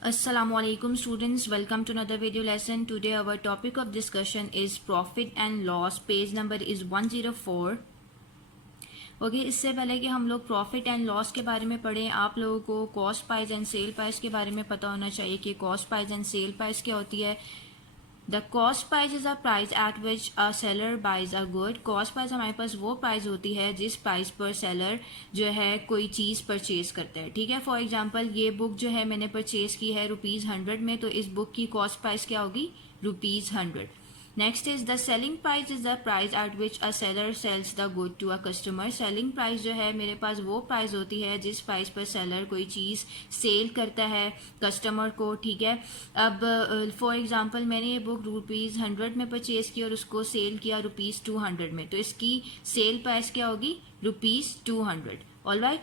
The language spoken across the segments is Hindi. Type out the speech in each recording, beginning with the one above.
Assalamualaikum students, welcome to another video lesson. Today our topic of discussion is profit and loss. Page number is 104. Okay इससे पहले कि हम लोग प्रॉफिट एंड लॉस के बारे में पढ़ें, आप लोगों को cost price and sell price के बारे में पता होना चाहिए कि cost price and sell price क्या होती है. The cost price is a price at which a seller buys a good. Cost price हमारे पास वो प्राइस होती है जिस प्राइस पर सेलर जो है कोई चीज़ परचेज करता है. ठीक है, फॉर एग्जांपल ये बुक जो है मैंने परचेज की है ₹100 में, तो इस बुक की कॉस्ट प्राइस क्या होगी? ₹100. Next is the selling price is the price at which a seller sells the good to a customer. Selling price जो है मेरे पास वो प्राइस होती है जिस प्राइस पर सेलर कोई चीज़ सेल करता है कस्टमर को. ठीक है, अब फॉर एग्जांपल मैंने ये बुक ₹100 में परचेज की और उसको सेल किया ₹200 में, तो इसकी सेल प्राइस क्या होगी? ₹200. ऑलराइट.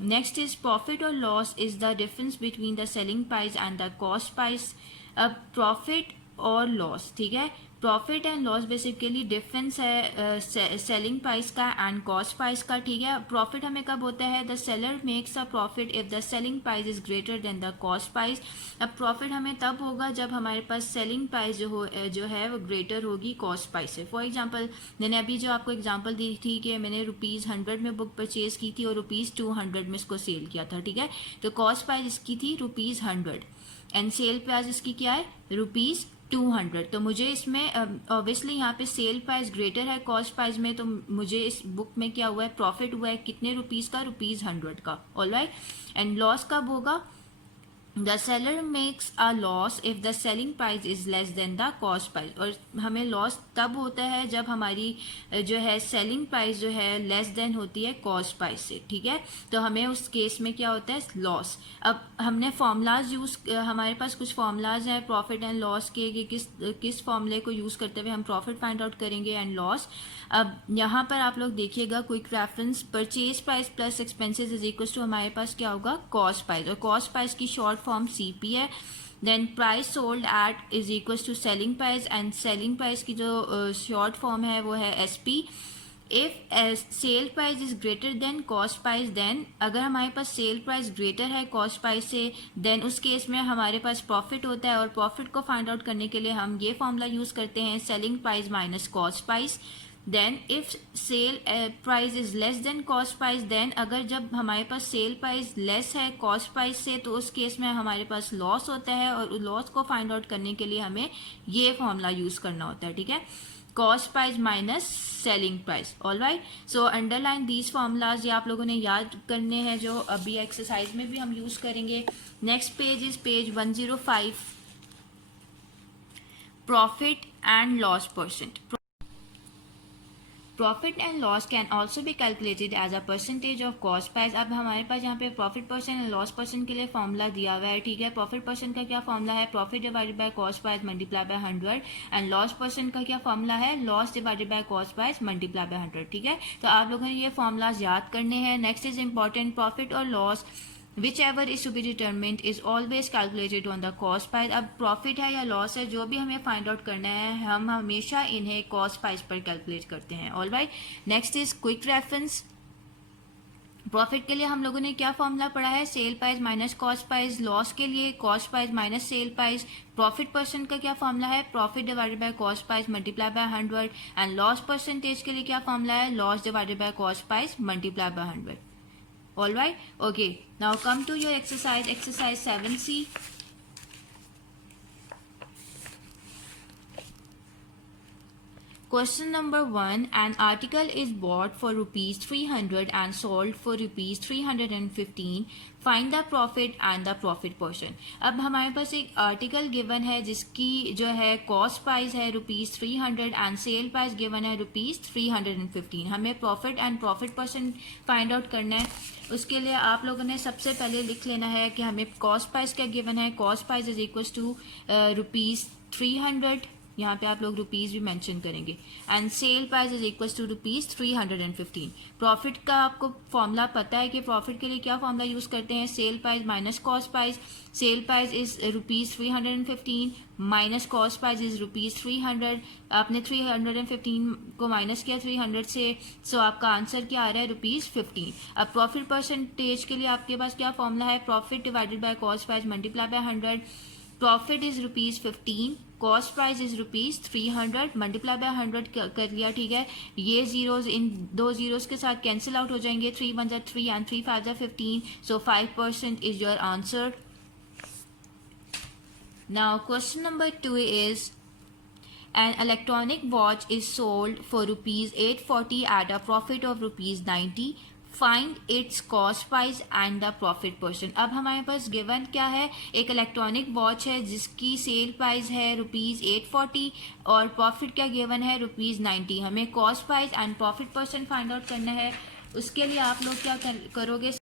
नेक्स्ट इज प्रॉफिट और loss is the difference between the selling price and the cost price. अब प्रॉफिट और लॉस, ठीक है, profit and loss basically difference है सेलिंग प्राइस का एंड कॉस्ट प्राइस का. ठीक है, प्रॉफिट हमें कब होता है? The seller makes a profit if the selling price is greater then the cost price. अब प्रॉफिट हमें तब होगा जब हमारे पास सेलिंग प्राइस जो है वो ग्रेटर होगी कॉस्ट प्राइस से. फॉर एग्जांपल मैंने अभी जो आपको एग्जांपल दी थी कि मैंने ₹100 में बुक परचेज की थी और ₹200 में इसको सेल किया था. ठीक है, तो कॉस्ट प्राइस इसकी थी ₹100 एंड सेल प्राइस इसकी क्या है? ₹200. तो मुझे इसमें ऑब्वियसली यहाँ पे सेल प्राइस ग्रेटर है कॉस्ट प्राइस में, तो मुझे इस बुक में क्या हुआ है? प्रॉफिट हुआ है कितने रुपीस का? ₹100 का. ऑलराइट. एंड लॉस कब होगा? The seller makes a loss if the selling price is less then the cost price. और हमें लॉस तब होता है जब हमारी जो है सेलिंग प्राइस जो है लेस देन होती है कॉस्ट प्राइस से. ठीक है, तो हमें उस केस में क्या होता है? लॉस. अब हमने फॉर्मूलाज हमारे पास कुछ फॉर्मूलाज हैं प्रॉफिट एंड लॉस के कि किस फॉर्मूले को यूज़ करते हुए हम प्रॉफिट फाइंड आउट करेंगे एंड लॉस. अब यहाँ पर आप लोग देखिएगा quick reference, purchase price plus expenses is equal to हमारे पास क्या होगा? Cost price. और कॉस्ट प्राइस की शॉर्ट फॉर्म CP है. Then price sold at is equal to selling price and selling price की जो शॉर्ट फॉर्म है वो है SP. If sell price is greater than cost price, then अगर हमारे पास सेल प्राइस ग्रेटर है कॉस्ट प्राइस से, देन उस केस में हमारे पास प्रॉफिट होता है. और प्रॉफिट को फाइंड आउट करने के लिए हम ये फॉर्मूला यूज करते हैं, selling price minus cost price. Then if sell price is less than cost price, then अगर जब हमारे पास सेल प्राइस लेस है कॉस्ट प्राइस से, तो उस केस में हमारे पास लॉस होता है. और लॉस को फाइंड आउट करने के लिए हमें ये फॉर्मूला यूज करना होता है. ठीक है, cost price minus selling price. Alright, so underline these formulas, ये आप लोगों ने याद करने हैं जो अभी एक्सरसाइज में भी हम यूज करेंगे. Next page is page 105, profit and loss percent. Profit and loss can also be calculated as a percentage of cost price. अब हमारे पास यहाँ पे profit percent and loss percent के लिए फॉर्मूला दिया हुआ है. ठीक है, प्रॉफिट परसेंट का क्या फॉर्मूला है? Profit divided by cost price multiply by 100. And loss percent का क्या फॉर्मूला है? Loss divided by cost price multiply by 100. ठीक है, तो आप लोगों ने ये फॉर्मूलाज याद करने हैं. नेक्स्ट इज इंपॉर्टेंट, प्रॉफिट और loss whichever is to be determined is always calculated on the cost price. अब प्रॉफिट है या लॉस है, जो भी हमें फाइंड आउट करना है हम हमेशा इन्हें कॉस्ट प्राइस पर कैलकुलेट करते हैं. Alright. Next is quick reference. Profit के लिए हम लोगों ने क्या फॉर्मूला पढ़ा है? Sell price minus cost price. Loss के लिए cost price minus sell price. Profit percent का क्या फॉर्मूला है? Profit divided by cost price multiply by 100. And loss percentage के लिए क्या फॉर्मूला है? Loss divided by cost price multiply by 100. All right, okay, now come to your exercise 7C. Question number 1, an article is bought for ₹300 and sold for ₹315. Find the profit and the profit portion. अब हमारे पास एक आर्टिकल गिवन है जिसकी जो है कॉस्ट प्राइस है ₹300 एंड सेल प्राइस गिवन है ₹315. हमें profit and profit percent find out करना है. उसके लिए आप लोगों ने सबसे पहले लिख लेना है कि हमें कॉस्ट प्राइस क्या गिवन है. Cost price is equal to ₹300. यहाँ पे आप लोग रुपीज़ भी मेंशन करेंगे। And sell price is equal to rupees 315। Profit का आपको फॉर्मूला पता है कि प्रॉफिट के लिए क्या फॉर्मूला यूज़ करते हैं, cell price minus cost price. Cell price is rupees 315 minus cost price is rupees 300। आपने 315 को माइनस किया 300 से, सो आपका आंसर क्या आ रहा है, रुपीज़ 15। अब प्रॉफिट परसेंटेज के लिए आपके पास क्या फॉर्मूला है, profit divided by cost price multiply by 100। Profit is rupees 15, cost price is rupees 300, multiply by 100 कर लिया, ठीक है। ये जीरोज इन दो जीरोज के साथ कैंसिल आउट हो जाएंगे, 3 1 3 and 3 5 15, so 5% is your answer. Now question number 2 is, an electronic watch is sold for rupees 840 at a profit of rupees 90. Find its cost price and the profit percent. अब हमारे पास गिवन क्या है, एक इलेक्ट्रॉनिक वॉच है जिसकी सेल प्राइस है रुपीज़ 840 और प्रॉफिट क्या गिवन है, रुपीज़ 90। हमें cost price and profit percent find out करना है। उसके लिए आप लोग क्या करोगे,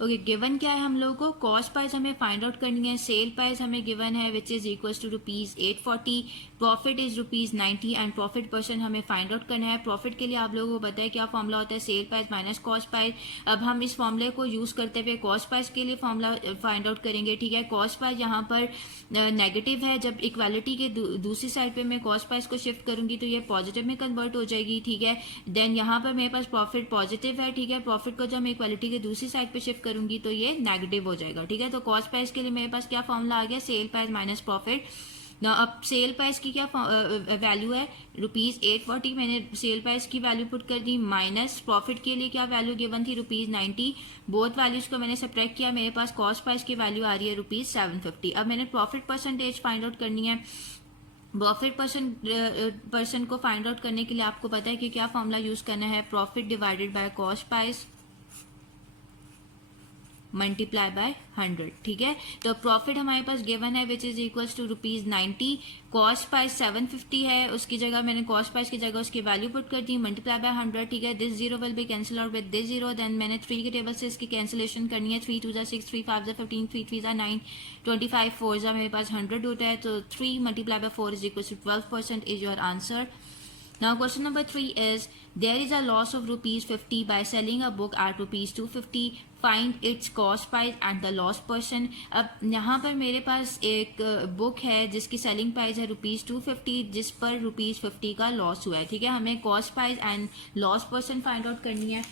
ओके गिवन क्या है हम लोगों को, कॉस्ट प्राइस हमें फाइंड आउट करनी है, सेल प्राइस हमें गिवन है which is equals to rupees 840, profit is rupees 90 and profit percent हमें फाइंड आउट करना है। प्रॉफिट के लिए आप लोगों को पता है क्या फॉर्मूला होता है, sell price minus cost price. अब हम इस फॉर्मूले को यूज करते हुए कॉस्ट प्राइस के लिए फॉर्मूला फाइंड आउट करेंगे, ठीक है। कॉस्ट प्राइस यहाँ पर नेगेटिव है, जब इक्वालिटी के दूसरी साइड पे मैं कॉस्ट प्राइस को शिफ्ट करूंगी तो ये पॉजिटिव में कन्वर्ट हो जाएगी, ठीक है। देन यहाँ पर मेरे पास प्रॉफिट पॉजिटिव है, ठीक है। प्रॉफिट को जब मैं इक्वालिटी के दूसरी साइड पे शिफ्ट करूंगी तो ये नेगेटिव हो जाएगा, ठीक है। तो कॉस्ट प्राइस के लिए मेरे पास क्या फॉर्मूला आ गया, सेल प्राइस माइनस प्रॉफिट। ना अब सेल प्राइस की क्या वैल्यू है, रुपीज़ 840, मैंने सेल प्राइस की वैल्यू पुट कर दी, माइनस प्रॉफिट के लिए क्या वैल्यू गिवन थी, रुपीज़ 90। बोथ वैल्यूज को मैंने सब्ट्रैक्ट किया, मेरे पास कॉस्ट प्राइस की वैल्यू आ रही है रुपीज़ 750। अब मैंने प्रॉफिट परसेंटेज फाइंड आउट करनी है। प्रॉफिट परसेंट को फाइंड आउट करने के लिए आपको पता है कि क्या फॉर्मूला यूज करना है, profit divided by cost price multiply by 100, ठीक है। तो प्रॉफिट हमारे पास गिवन है which is equals to rupees 90, cost price 750 है, उसकी जगह मैंने कॉस्ट प्राइस की जगह उसकी वैल्यू पुट कर दी, मल्टीप्लाई बाय 100, ठीक है। This zero will be cancel out with this zero, then मैंने 3 के टेबल से इसकी कैंसिलेशन करनी है, 3 2 6, 3 5 15, 3 3 9, 25 4 मेरे पास 100 होता है, तो 3 multiply by 4 is equal to 12% is your answer. Now question number 3 is, there is a loss of rupees 50 by selling a book at rupees 250. Find its cost price and the loss percent. अब यहाँ पर मेरे पास एक बुक है जिसकी सेलिंग प्राइस है रुपीज़ 250, जिस पर रुपीज़ 50 का लॉस हुआ है, ठीक है। हमें cost price and loss percent find out करनी है।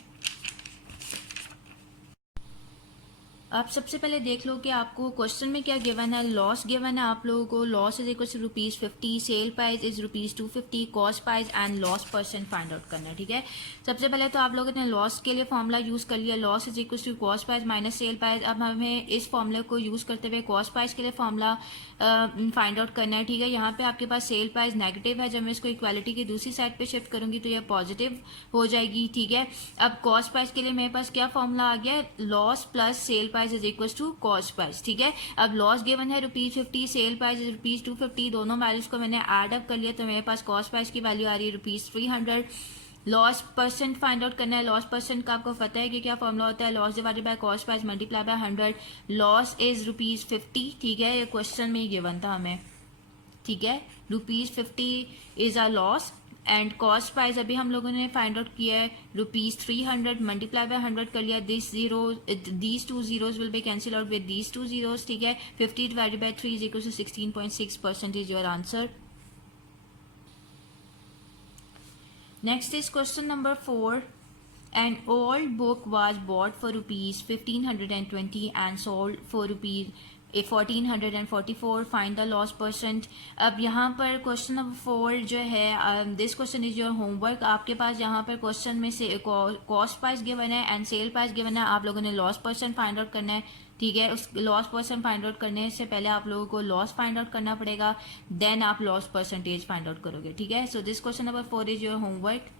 आप सबसे पहले देख लो कि आपको क्वेश्चन में क्या गिवन है, लॉस गिवन है आप लोगों को, loss is equal to rupees 50, sell price is rupees 250, cost price and loss percent find out करना है, ठीक है। सबसे पहले तो आप लोगों ने लॉस के लिए फॉर्मूला यूज कर लिया, loss is equal to cost price minus sell price. अब हमें इस फॉर्मूले को यूज करते हुए कॉस्ट प्राइस के लिए फॉर्मूला फाइंड आउट करना है, ठीक है। यहाँ पे आपके पास सेल प्राइस नेगेटिव है, जब मैं इसको इक्वालिटी की दूसरी साइड पे शिफ्ट करूंगी तो ये पॉजिटिव हो जाएगी, ठीक है। अब कॉस्ट प्राइस के लिए मेरे पास क्या फॉर्मूला आ गया, loss plus sell price is equal to cost price, ठीक है। अब लॉस गिवन है rupees 50, sell price is rupees 250, दोनों वैल्यूज को मैंने एड अप कर लिया तो मेरे पास कॉस्ट प्राइस की वैल्यू आ रही है rupees 300। Loss percent find out करना है, लॉस परसेंट का आपको पता है कि क्या फॉर्मूला होता है, loss divided by cost price multiply by 100। Loss is rupees 50, ठीक है, ये क्वेश्चन में ही गिवन था हमें, ठीक है। Rupees 50 is a loss and cost price अभी हम लोगों ने फाइंड आउट किया है रुपीज़ 300, मल्टीप्लाई बाय 100 कर लिया, these two zeros will be cancel out with these two zeros, ठीक है। 50 divided by 3 is equal to 16.6% is your answer. Next is question number 4. An old book was bought for rupees 1520 and sold for rupees 1444. Find the loss percent. अब यहाँ पर क्वेश्चन नंबर 4 जो है, this question is your homework. आपके पास यहाँ पर क्वेश्चन में से कॉस्ट प्राइस गिवन है एंड सेल प्राइस गिवन है, आप लोगों ने लॉस परसेंट फाइंड आउट करना है, ठीक है। उस लॉस परसेंट फाइंड आउट करने से पहले आप लोगों को लॉस फाइंड आउट करना पड़ेगा, देन आप लॉस परसेंटेज फाइंड आउट करोगे, ठीक है। So this question number 4 is your homework.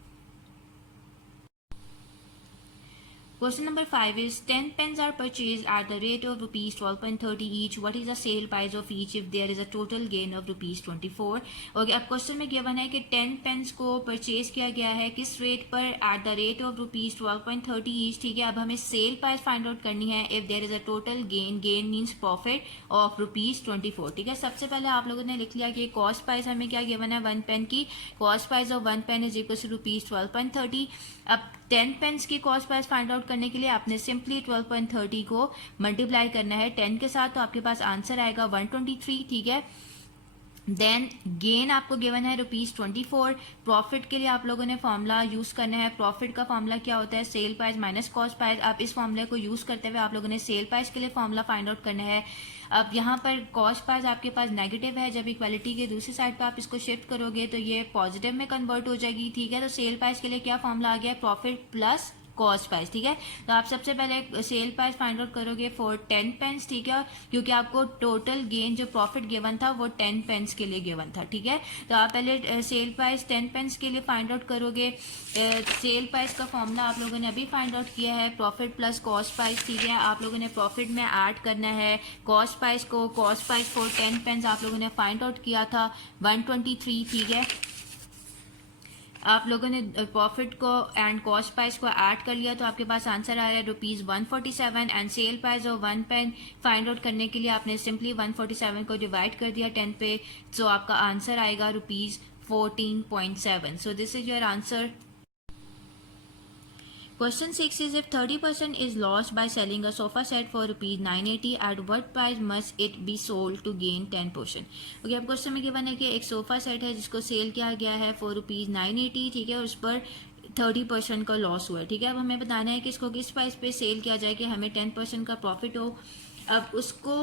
Question number 5 is 10 pens are purchased at the rate of rupees 12.30 each. What is the sale price of each if there is a total gain of rupees 24? Okay, अब क्वेश्चन में गिवन है कि 10 पेन्स को परचेज किया गया है किस रेट पर, eight the rate of rupees 12.30 each. ठीक है, अब हमें सेल प्राइस फाइंड आउट करनी है if there is a total gain. Gain means profit of rupees 24. ठीक है, सबसे पहले आप लोगों ने लिख लिया कि कॉस्ट प्राइस हमें क्या गिवन है, 1 पेन की. Cost price of 1 pen is equal to rupees 12.30. अब 10 पेन्स की कॉस्ट प्राइस फाइंड आउट करने के लिए आपने सिंपली 12.30 को मल्टीप्लाई करना है 10 के साथ, तो आपके पास आंसर आएगा 123. ठीक है, देन गेन आपको गिवन है रुपीज 24. प्रॉफिट के लिए आप लोगों ने फॉर्मूला यूज करना है. प्रॉफिट का फॉर्मूला क्या होता है, sell price minus cost price. अब इस फॉर्मूले को यूज करते हुए आप लोगों ने सेल प्राइस के लिए फॉर्मूला फाइंड आउट करना है. अब यहाँ पर कॉस्ट प्राइस आपके पास नेगेटिव है, जब इक्वालिटी के दूसरी साइड पर आप इसको शिफ्ट करोगे तो ये पॉजिटिव में कन्वर्ट हो जाएगी. ठीक है, तो सेल प्राइस के लिए क्या फॉर्मूला आ गया, प्रॉफिट प्लस कॉस्ट प्राइस. ठीक है, तो आप सबसे पहले सेल प्राइस फाइंड आउट करोगे फॉर 10 पेन्स. ठीक है, क्योंकि आपको टोटल गेन जो प्रॉफिट गिवन था वो 10 पेन्स के लिए गिवन था. ठीक है, तो आप पहले सेल प्राइस 10 पेन्स के लिए फाइंड आउट करोगे. सेल प्राइस का फॉर्मूला आप लोगों ने अभी फाइंड आउट किया है, प्रॉफिट प्लस कॉस्ट प्राइस. ठीक है, आप लोगों ने प्रॉफिट में ऐड करना है कॉस्ट प्राइस को. कॉस्ट प्राइस फॉर 10 पेन्स आप लोगों ने फाइंड आउट किया था 123. ठीक है, आप लोगों ने प्रॉफिट को एंड कॉस्ट प्राइस को ऐड कर लिया तो आपके पास आंसर आ रहा है रुपीज 147. एंड सेल प्राइस और 1 पेन फाइंड आउट करने के लिए आपने सिंपली 147 को डिवाइड कर दिया 10 पे, तो आपका आंसर आएगा rupees 14.7. So this is your answer. Question 6 is if 30% is lost by selling a sofa set for rupees 980, at what price must it be sold to gain 10%? Okay, अब क्वेश्चन में गिवन है कि एक सोफा सेट है जिसको सेल किया गया है फॉर रुपीज 980. ठीक है, और उस पर 30% का लॉस हुआ है. ठीक है, अब हमें बताना है कि इसको किस प्राइस पे सेल किया जाए कि हमें 10% का प्रॉफिट हो. अब उसको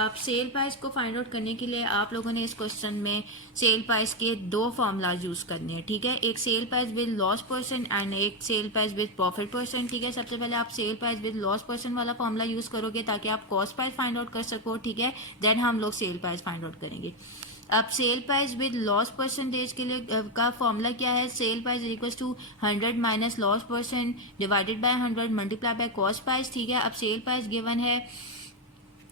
आप सेल प्राइस को फाइंड आउट करने के लिए आप लोगों ने इस क्वेश्चन में सेल प्राइस के 2 फॉर्मूला यूज करने हैं. ठीक है, एक sale price with loss percent and एक sale price with profit percent. ठीक है, सबसे पहले आप sale price with loss percent वाला फॉर्मूला यूज करोगे ताकि आप कॉस्ट प्राइस फाइंड आउट कर सको. ठीक है, देन हम लोग सेल प्राइस फाइंड आउट करेंगे. अब sell price with loss percentage के लिए का फॉर्मूला क्या है, sell price equal to 100 minus loss percent divided by 100 multiply by cost price. ठीक है, अब सेल प्राइस गिवन है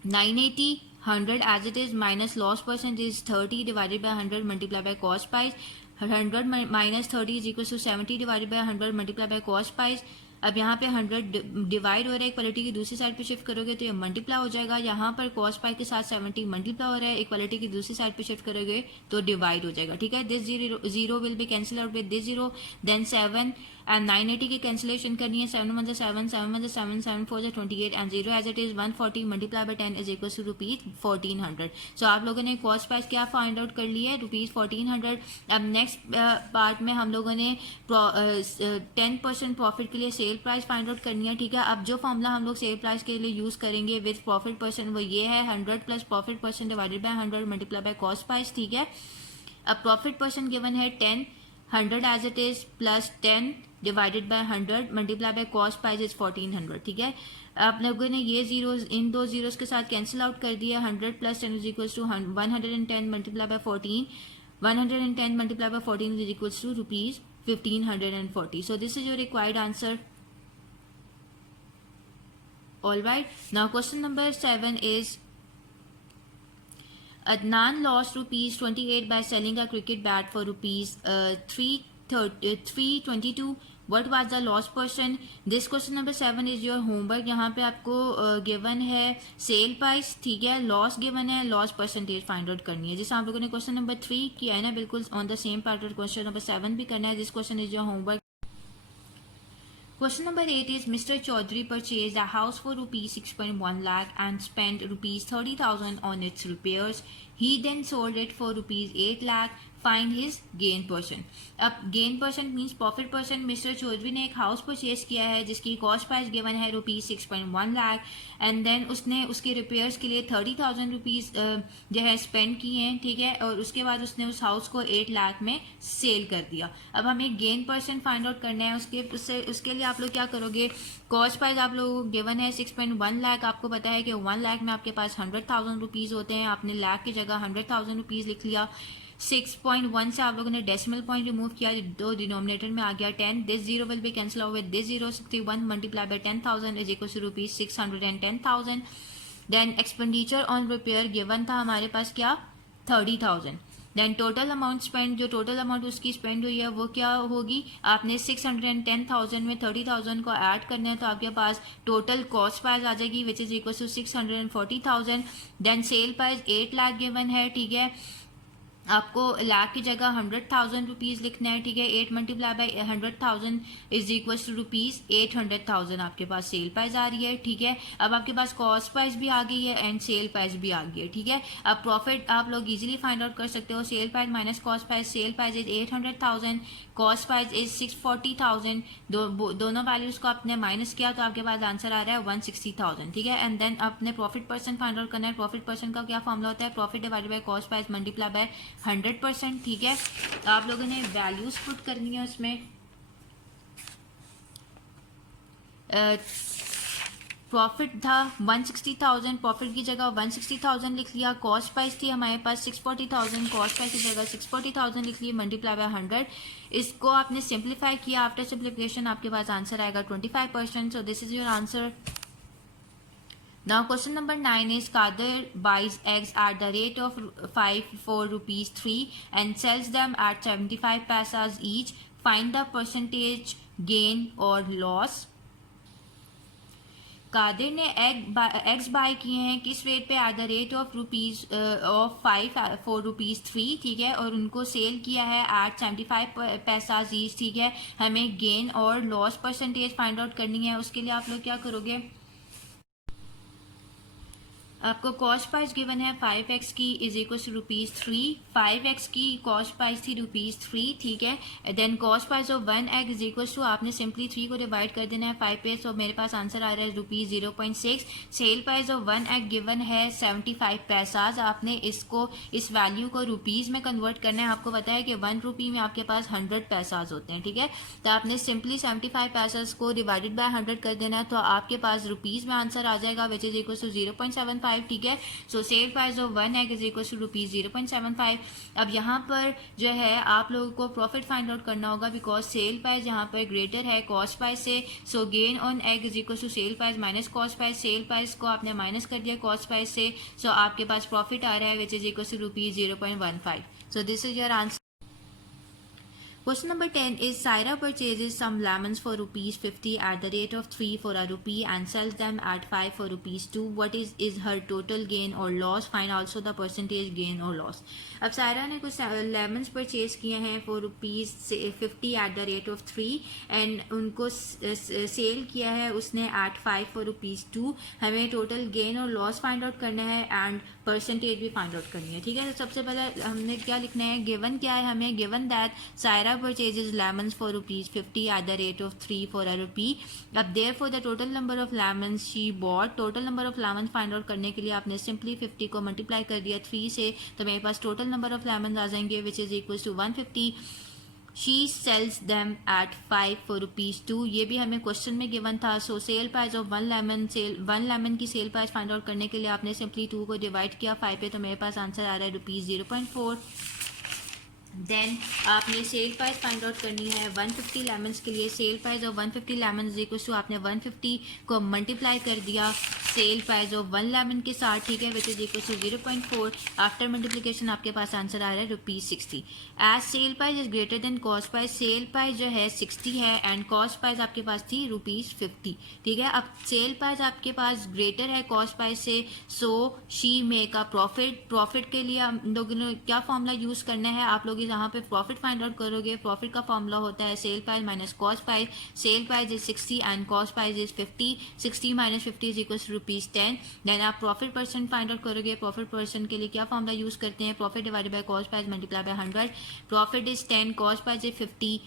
980, 100 as it is minus loss percent is 30 divided by 100 multiplied by cost price. 100 minus 30 is equal to 70 divided by 100 multiplied by cost price. अब यहाँ पे 100 डिवाइड हो रहा है, इक्वालिटी की दूसरी साइड पे शिफ्ट करोगे तो ये मल्टीप्लाई हो जाएगा. यहाँ पर कॉस्ट प्राइस के साथ 70 मल्टीप्लाई हो रहा है, इक्वालिटी की दूसरी साइड पे शिफ्ट करोगे तो डिवाइड हो जाएगा. ठीक है, this zero will be cancel out with this zero. Then 7 and 980 की कैंसिलेशन करनी है. 7 1 7 7 1 7 7 4 28 and 0 as it is 140 multiply by 10 is equal to rupees 1400. So आप लोगों ने कॉस्ट प्राइस क्या फाइंड आउट कर लिया है, रुपीज 1400. अब नेक्स्ट पार्ट में हम लोगों ने 10% प्रॉफिट के लिए सेल प्राइस फाइंड आउट करनी है. ठीक है, अब जो फॉर्मूला हम लोग सेल प्राइस के लिए यूज करेंगे विद प्रॉफिट परसेंट वो ये है 100 plus profit percent divided by 100 multiply by cost price. ठीक है, अब प्रॉफिट परसेंट गिवन है 10, 100 as it is plus 10 divided by 100 multiply by cost price is 1400. ठीक है, आप लोगों ने ये जीरोज इन 2 जीरोज के साथ कैंसिल आउट कर दिया. 100 plus 10 is equal to 110 multiply by 14. 110 multiply by 14 is equal to rupees 1540. So this is your required answer. All right. Now question number 7 is Adnan lost rupees 28 by selling a cricket bat for rupees 322. What was the loss percent? This question number 7 is your homework. यहाँ पे आपको गिवन है सेल प्राइस. ठीक है, लॉस गिवन है, लॉस परसेंटेज फाइंड आउट करनी है. जैसे आप लोगों ने क्वेश्चन नंबर 3 किया है ना, बिल्कुल on the same pattern question number 7 भी करना है. This question is your homework. Question number 8 is Mr. Chaudhary purchased a house for rupees 6.1 lakh and spent rupees 30,000 on its repairs. He then sold it for rupees 8 lakh. Find his gain percent. अब gain percent means profit percent. Mister Chaudhary ने एक हाउस परचेज किया है जिसकी कॉस्ट प्राइस गिवन है रुपीज 6.1 लाख एंड देन उसने उसके रिपेयर्स के लिए 30,000 रुपीज जो है स्पेंड किए हैं. ठीक है, और उसके बाद उसने उस हाउस को 8 लाख में सेल कर दिया. अब हमें गेन परसेंट फाइंड आउट करना है. उसके लिए आप लोग क्या करोगे, कॉस्ट प्राइस आप लोगों को गिवन है 6.1 लाख. आपको पता है कि 1 लाख में आपके पास 100,000 रुपीज होते हैं. आपने लाख की जगह 100,000 रुपीज लिख लिया. 6.1 से आप लोगों ने डेसिमल पॉइंट रिमूव किया तो डिनोमिनेटर में आ गया 10. This zero will be cancel over this zero. 61 multiply by 10,000 is equal to rupees 610,000. Then expenditure on repair given था हमारे पास क्या 30,000. देन टोटल अमाउंट स्पेंड, जो टोटल अमाउंट उसकी स्पेंड हुई है वो क्या होगी, आपने 610,000 में 30,000 को ऐड करना है तो आपके पास टोटल कॉस्ट प्राइस आ जाएगी which is equal to 640,000. Then sell price 8 lakh given है, ठीक है, आपको लाख की जगह 100,000 रुपीज़ लिखना है, ठीक है. 8 multiply by 100,000 is equal to rupees 800,000 आपके पास सेल प्राइस आ रही है, ठीक है. अब आपके पास कॉस्ट प्राइस भी आ गई है एंड सेल प्राइस भी आ गई है, ठीक है. अब प्रॉफिट आप लोग इजीली फाइंड आउट कर सकते हो. Cell price minus cost price, cell price is 800,000, cost price is 640,000. दोनों वैल्यूज को आपने माइनस किया तो आपके पास आंसर आ रहा है 160,000, ठीक है. एंड देन अपने प्रॉफिट परसेंट फाइंड आउट करना है. प्रॉफिट परसेंट का क्या फॉर्मूला होता है, profit divided by cost price multiply by 100%, ठीक है. आप लोगों ने वैल्यूज पुट करनी है उसमें. प्रॉफिट था 160,000, प्रॉफिट की जगह 160,000 लिख लिया. कॉस्ट प्राइस थी हमारे पास 640,000, कॉस्ट प्राइस की जगह 640,000 लिख लिए मल्टीप्लाई बाय 100. इसको आपने सिंप्लीफाई किया. आफ्टर सिंप्लीफिकेशन आपके पास आंसर आएगा 25%. सो this is your answer. Now question number 9 is Kadir buys eggs at the rate of 5 for rupees 3 and sells them at 75 paisas each. Find the percentage gain or loss. Qadir ने एग्स बाय किए हैं किस रेट पे, at the rate of rupees of 5 for rupees 3, ठीक है, और उनको सेल किया है एट 75 पैसाज ईच, ठीक है. हमें गेन और लॉस परसेंटेज फाइंड आउट करनी है. उसके लिए आप लोग क्या करोगे, आपको कॉस्ट प्राइस गिवन है 5x की is equal to rupees 3. 5x की कॉस्ट प्राइस थी रुपीज 3, ठीक है. Then cost price of 1 egg is equal to, आपने सिंपली 3 को डिवाइड कर देना है 5 पे. तो मेरे पास आंसर आ रहा है rupees 0.6. Cell price of 1 egg given है 75 पैसाज. आपने इसको इस वैल्यू को रुपीज में कन्वर्ट करना है. आपको पता है कि 1 रुपी में आपके पास 100 पैसाज होते हैं, ठीक है. तो आपने सिंपली 75 पैसाज को डिवाइडेड बाय 100 कर देना है तो आपके पास रुपीज में आंसर आ जाएगा विच इज इक्वल टू 0.75, ठीक है. So cell price of 1 egg is equal to rupees 0.75. अब यहाँ पर जो है आप लोगों को प्रॉफिट फाइंड आउट करना होगा बिकॉज सेल प्राइस यहाँ पर ग्रेटर है कॉस्ट प्राइस से. So gain on egg is equal to cell price minus cost price. Cell price को आपने माइनस कर दिया कॉस्ट प्राइस से. सो आपके पास प्रॉफिट आ रहा है which is equal to rupees 0.15. So this is your answer. Question number 10 is Saira purchases some lemons for rupees 50 at the rate of 3 for a rupee and sells them at 5 for rupees 2. What is her total gain or loss? Find also the percentage gain or loss. अब सायरा ने कुछ लेमन्स परचेज किए हैं for rupees 50 eight the rate of 3 and उनको सेल किया है उसने एट 5 फॉर रुपीज 2. हमें टोटल गेन और लॉस फाइंड आउट करना है एंड परसेंटेज भी फाइंड आउट करनी है, ठीक है. तो सबसे पहले हमने क्या लिखना है, गिवन क्या है हमें, given that Saira purchases lemons for rupees 50 at the rate of 3 for a rupee. अब therefore the total number of lemons she bought, total number of lemons find out करने के लिए आपने simply 50 को multiply कर दिया 3 से तो मेरे पास total number of lemons आ जाएंगे which is equals to 150. She sells them at 5 for rupees 2. ये भी हमें क्वेश्चन में गिवन था. सो सेल प्राइस ऑफ 1 लेमन की सेल प्राइस फाइंड आउट करने के लिए आपने सिंपली 2 को डिवाइड किया 5 पे तो मेरे पास आंसर आ रहा है रुपीज 0.4. देन आपने सेल प्राइस फाइंड आउट करनी है 150 लेमन्स के लिए. Sell price of 150 lemons equal to आपने 150 को मल्टीप्लाई कर दिया सेल प्राइस ऑफ 1 लेमन के साथ, ठीक है, which is equal to 0.4. After multiplication आपके पास आंसर आ रहा है rupees 60. As sell price is greater than cost price, cell price जो है 60 है एंड कॉस्ट प्राइस आपके पास थी रुपीज 50, ठीक है. अब सेल प्राइस आपके पास ग्रेटर है कॉस्ट प्राइस से so she make a profit. Profit के लिए हम लोगों ने क्या फॉर्मूला यूज करना है, आप लोग यहाँ पे प्रॉफिट फाइंड आउट करोगे. प्रॉफिट का फॉर्मूला होता है sell price minus cost price. Cell price is 60 and cost price is 50. 60 minus 50 is equal to rupees 10. Then आप प्रॉफिट परसेंट फाइंड आउट करोगे. प्रॉफिट परसेंट के लिए क्या फॉर्मूला यूज करते हैं, profit divided by cost price multiply by 100. Profit is 10, cost price is 50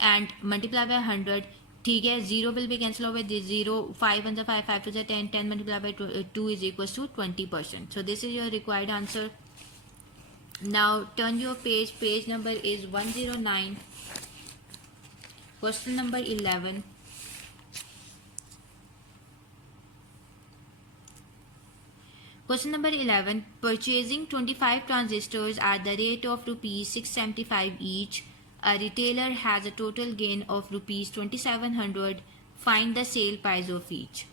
and multiply by 100, ठीक है. 0 will be cancel over this 0. 5 1 5 5 2 10 10 multiply by 2 is equal to 20%. So this is your required answer. Now turn your page number is 109. Question number 11. Question number 11. Purchasing 25 transistors at the rate of rupees 675 each. A retailer has a total gain of rupees 2700. Find the sale price of each.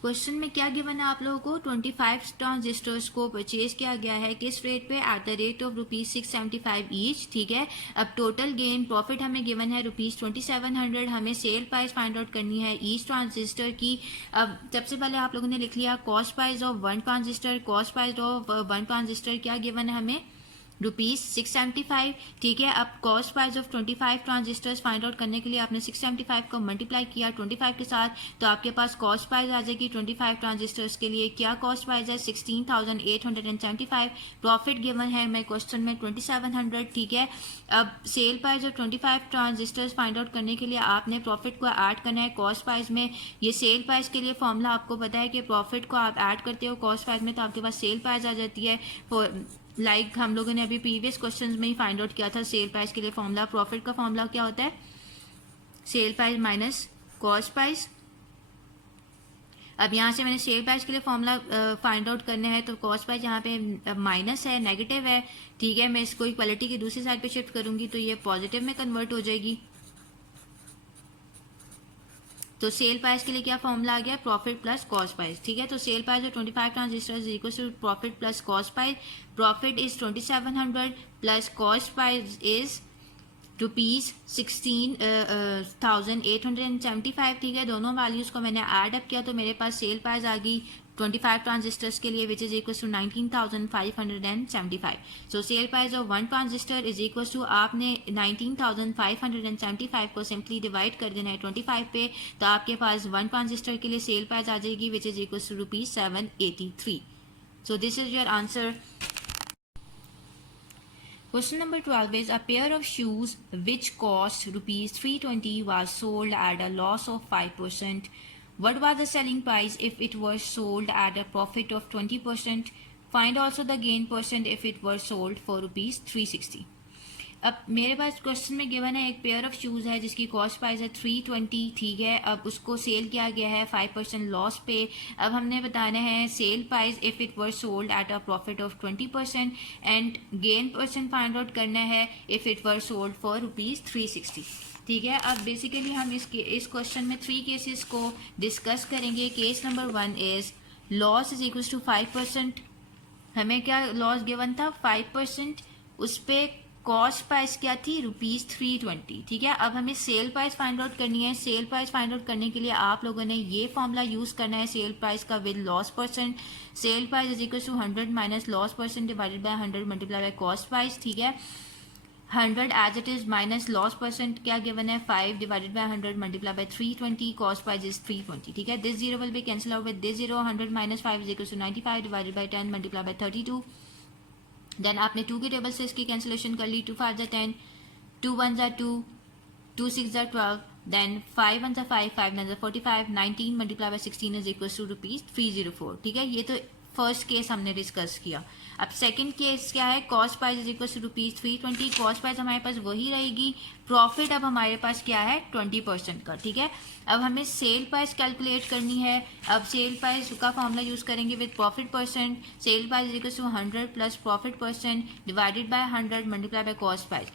Question में क्या गिवन है आप लोगों को, 25 ट्रांजिस्टर्स को परचेज किया गया है किस रेट पे, at the rate of rupees 675 each, ठीक है। अब टोटल गेन प्रॉफिट हमें गिवन है रुपीज 2700, हमें सेल प्राइस फाइंड आउट करनी है ईच ट्रांजिस्टर की। अब सबसे पहले आप लोगों ने लिख लिया cost price of one transistor, cost price of one transistor क्या गिवन है हमें, रुपीज 675, ठीक है। अब cost price of 25 transistors find out करने के लिए आपने 675 को मल्टीप्लाई किया 25 के साथ, तो आपके पास कॉस्ट प्राइस आ जाएगी 25 ट्रांजिस्टर्स के लिए। क्या कॉस्ट प्राइस है, 16,875। प्रॉफिट गिवन है मैं क्वेश्चन में 2700, ठीक है। अब sell price of 25 transistors find out करने के लिए आपने प्रॉफिट को ऐड करना है कॉस्ट प्राइस में। ये सेल प्राइस के लिए फॉर्मूला आपको पता है कि प्रॉफिट को आप ऐड करते हो कॉस्ट प्राइस में, तो आपके पास सेल प्राइस आ जाती है। लाइक हम लोगों ने अभी प्रीवियस क्वेश्चंस में ही फाइंड आउट किया था सेल प्राइस के लिए फॉर्मूला, प्रॉफिट का फॉर्मूला क्या होता है, sell price minus cost price. अब यहाँ से मैंने सेल प्राइस के लिए फॉर्मूला फाइंड आउट करना है, तो कॉस्ट प्राइस यहाँ पे माइनस है, नेगेटिव है, ठीक है। मैं इसको इक्वालिटी की दूसरी साइड पे शिफ्ट करूंगी तो ये पॉजिटिव में कन्वर्ट हो जाएगी। तो सेल प्राइस के लिए क्या फॉर्मूला आ गया, प्रॉफिट प्लस कॉस्ट प्राइस, ठीक है। तो सेल प्राइस है 25 transistors equal to profit plus cost price. Profit is 2700 plus cost price is rupees 16,875, ठीक है। दोनों वैल्यूज को मैंने ऐड अप किया तो मेरे पास सेल प्राइस आ गई 25 ट्रांजिस्टर्स के लिए which is equal to 19,575। So cell price of one transistor is equal to, आपने 19,575 को सिंपली डिवाइड कर देना है 25 पे, तो आपके पास वन ट्रांजिस्टर के लिए सेल प्राइस आ जाएगी which is equal to rupees 783। So this is your answer. Question number 12 is a pair of shoes which cost rupees 320 was sold at a loss of 5%. What was the selling price if it was sold at a profit of 20%? Find also the gain percent if it was sold for rupees 360. अब मेरे पास क्वेश्चन में गिवन है एक पेयर ऑफ शूज़ है जिसकी कॉस्ट प्राइस है 320, ठीक है। अब उसको सेल किया गया है 5% लॉस पे। अब हमने बताना है sell price if it were sold at a profit of 20% and gain percent find out करना है if it were sold for rupees 360, ठीक है। अब बेसिकली हम इस क्वेश्चन में 3 केसेस को डिस्कस करेंगे। Case number 1 is loss is equal to 5%। हमें क्या लॉस गिवन था 5%, उस पर कॉस्ट प्राइस क्या थी रुपीज 320, ठीक है। अब हमें सेल प्राइस फाइंड आउट करनी है। सेल प्राइस फाइंड आउट करने के लिए आप लोगों ने ये फॉर्मूला यूज करना है सेल प्राइस का with loss percent. Sell price is equal to 100 minus loss percent divided by 100 multiply by cost price, ठीक है। 100 as it is minus loss percent क्या गिवन है 5 divided by 100 multiply by 320, cost price is 320, ठीक है। This zero will be cancel out with this zero. 100 minus 5 is equal to 95 divided by 10 multiply by 32। Then आपने 2 के टेबल से इसकी कैंसिलेशन कर ली। 2 5 ज़ा 10, 2 1 ज़ा 2, 2 6 ज़ा 12, देन 5 1 ज़ा 5, 5 9 ज़ा 45, 19 multiply by 16 is equal to rupees 304, ठीक है। ये तो फर्स्ट केस हमने डिस्कस किया। अब सेकंड केस क्या है, cost price is equal to rupees 320। Cost price हमारे पास वही रहेगी, प्रॉफिट अब हमारे पास क्या है 20% का, ठीक है। अब हमें सेल प्राइस कैलकुलेट करनी है। अब सेल प्राइस का फॉर्मूला यूज करेंगे with profit percent. Sell price is equal to 100 plus profit percent divided by 100 multiply by cost price.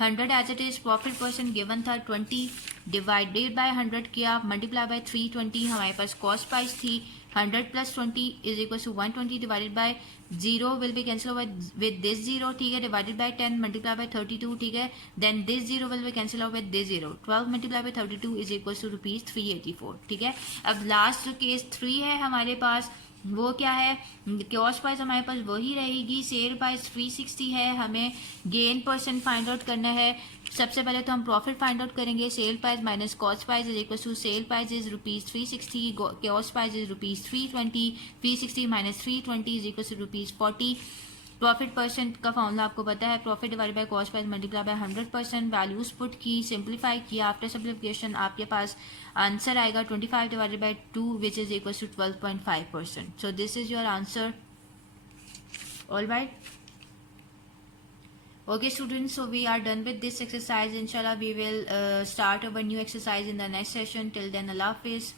100 as it is, profit percent given था 20 डिवाइडेड बाय 100 किया मल्टीप्लाई बाय 320, हमारे पास कॉस्ट प्राइस थी 100 plus 20 is equal to 120 divided by 0 will be cancel with this 0, ठीक है, डिवाइडेड बाय 10 मल्टीप्लाई बाय 32, ठीक है। Then this 0 will be cancel out with this 0, 12 multiply by 32 is equal to rupees 384, ठीक है। अब लास्ट जो केस 3 है हमारे पास वो क्या है, कॉस्ट प्राइस हमारे पास वही रहेगी, सेल प्राइस 360 है, हमें गेन परसेंट फाइंड आउट करना है। सबसे पहले तो हम प्रॉफिट फाइंड आउट करेंगे। Sell price minus cost price is equal to cell price is rupees 360, cost price is rupees 320, 360 minus 320 is equal to rupees 40। Profit percent का फॉर्मूला आपको पता है, profit divide by cost price multiply by 100%। Values put की, सिंप्लीफाई किया, आफ्टर सिंप्लीफिकेशन आपके पास आंसर आएगा 25 divided by 2 which is equal to 12.5%। So this is your answer. All right, okay students, so we are done with this exercise. Inshallah we will start our new exercise in the next session. Till then, Allah Hafiz.